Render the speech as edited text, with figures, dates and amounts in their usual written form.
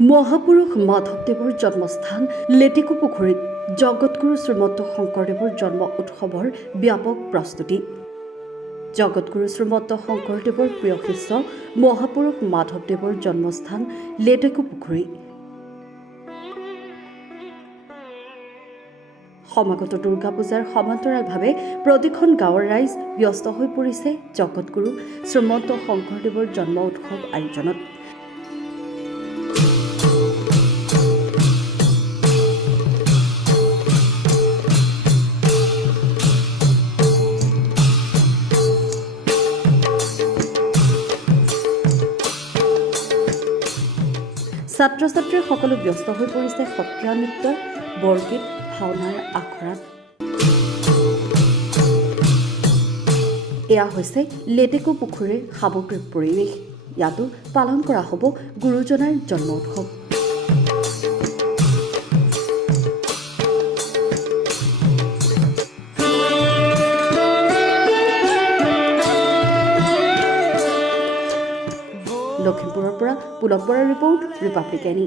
মহাপুৰুষ মাধৱদেৱৰ জন্মস্থান লেটেকুপুখুৰীত জগতগুৰু শ্ৰীমন্ত শংকৰদেৱৰ জন্ম উৎসৱৰ ব্যাপক প্ৰস্তুতি। জগতগুৰু শ্ৰীমন্ত শংকৰদেৱৰ প্ৰিয় শিষ্য মহাপুৰুষ মাধৱদেৱৰ জন্মস্থান লেটেকুপুখুৰী। সমাগত দুৰ্গা পূজাৰ সমান্তৰালভাৱে প্ৰতিখন গাঁৱৰ ৰাইজ ব্যস্ত হৈ পৰিছে জগতগুৰু শ্ৰীমন্ত শংকৰদেৱৰ জন্ম উৎসৱ আয়োজনত। ছাত্ৰ ছাত্ৰীৰ সকলো ব্যস্ত হৈ পৰিছে সত্ৰীয়া নৃত্য, বৰগীত, ভাওনাৰ আখৰাত। এয়া হৈছে লেটেকুপুখুৰীৰ সামগ্ৰিক পৰিৱেশ। ইয়াতো পালন কৰা হ'ব গুৰুজনাৰ জন্ম উৎসৱ। লখিমপুৰৰ পৰা পুলক বৰাৰ ৰিপৰ্ট, ৰিপাব্লিক এনি।